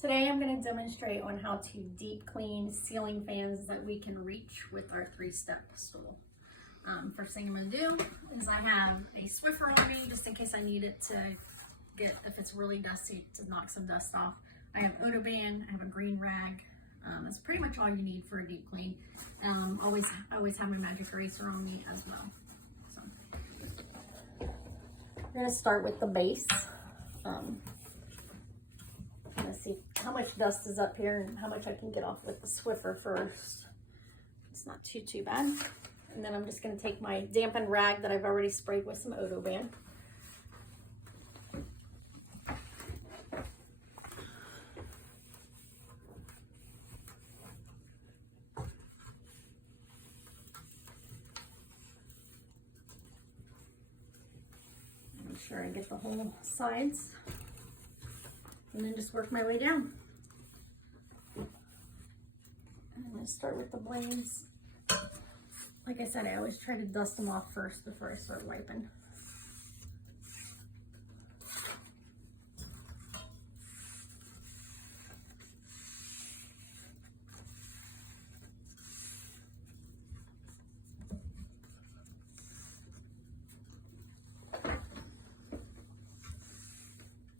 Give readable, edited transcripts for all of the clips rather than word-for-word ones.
Today I'm going to demonstrate on how to deep clean ceiling fans that we can reach with our 3-step stool. First thing I'm going to do is I have a Swiffer on me just in case I need it to get, if it's really dusty, to knock some dust off. I have Odoban, I have a green rag. That's pretty much all you need for a deep clean. I always have my magic eraser on me as well. So, we're going to start with the base. Let's see how much dust is up here and how much I can get off with the Swiffer first. It's not too bad. And then I'm just going to take my dampened rag that I've already sprayed with some Odoban. Make sure I get the whole sides. And then just work my way down. I'm going to start with the blades. Like I said, I always try to dust them off first before I start wiping.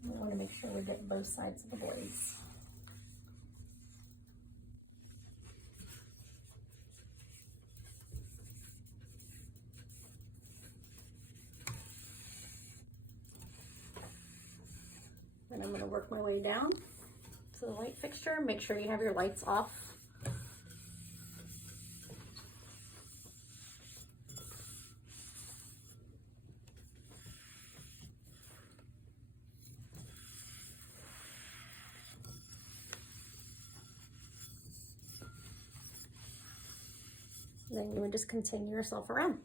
I want to make sure we get both sides of the blades. And I'm going to work my way down to the light fixture. Make sure you have your lights off. Then you would just continue yourself around.